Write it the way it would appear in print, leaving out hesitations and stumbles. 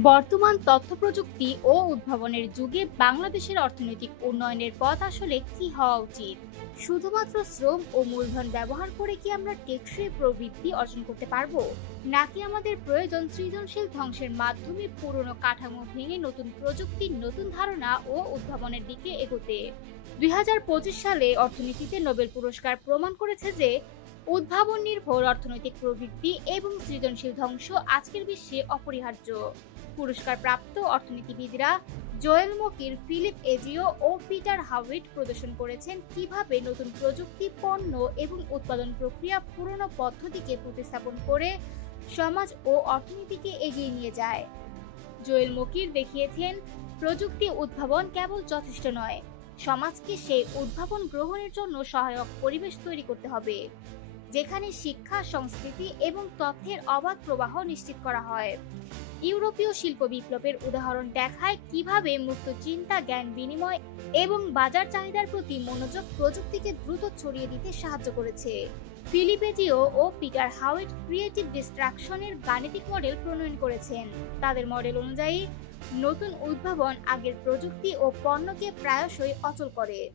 বর্তমান তথ্য প্রযুক্তি ও উদ্ভাবনের যুগে বাংলাদেশের অর্থনৈতিক উন্নয়নের পথ আসলে কি হওয়া উচিত? শুধুমাত্র শ্রম ও মূলধন ব্যবহার করে কি আমরা টেকসই প্রবৃদ্ধি অর্জন করতে পারবো, নাকি আমাদের প্রয়োজন সৃজনশীল ধ্বংসের মাধ্যমে পুরনো কাঠামো ভেঙে নতুন প্রযুক্তি, নতুন ধারণা ও উদ্ভাবনের দিকে এগোতে? 2025 সালে অর্থনীতিতে নোবেল পুরস্কার প্রমাণ করেছে যে উদ্ভাবন নির্ভর অর্থনৈতিক প্রবৃদ্ধি এবং সৃজনশীল ধ্বংস আজকের বিশ্বে অপরিহার্য। পুরস্কারপ্রাপ্ত অর্থনীতিবিদরা জোয়েল মকির, ফিলিপ এজিও ও পিটার হাউইট প্রদর্শন করেছেন কিভাবে নতুন প্রযুক্তি, পণ্য এবং উৎপাদন প্রক্রিয়া পুরনো পদ্ধতিকে প্রতিস্থাপন করে সমাজ ও অর্থনীতিকে এগিয়ে নিয়ে যায়। জোয়েল মকির দেখিয়েছেন, প্রযুক্তি উদ্ভাবন কেবল যথেষ্ট নয়, সমাজকে সেই উদ্ভাবন গ্রহণের জন্য সহায়ক পরিবেশ তৈরি করতে হবে, যেখানে শিক্ষা, সংস্কৃতি এবং তথ্যের অবাধ প্রবাহ নিশ্চিত করা হয়। ইউরোপীয় শিল্প বিপ্লবের উদাহরণ দেখায় কিভাবে মুক্ত চিন্তা, জ্ঞান বিনিময় এবং বাজার চাহিদার প্রতি মনোযোগ প্রযুক্তিকে দ্রুত ছড়িয়ে দিতে সাহায্য করেছে। ফিলিপ এজিও ও পিটার হাউইট ক্রিয়েটিভ ডিস্ট্রাকশনের গাণিতিক মডেল প্রণয়ন করেছেন। তাদের মডেল অনুযায়ী নতুন উদ্ভাবন আগের প্রযুক্তি ও পণ্যকে প্রায়শই অচল করে।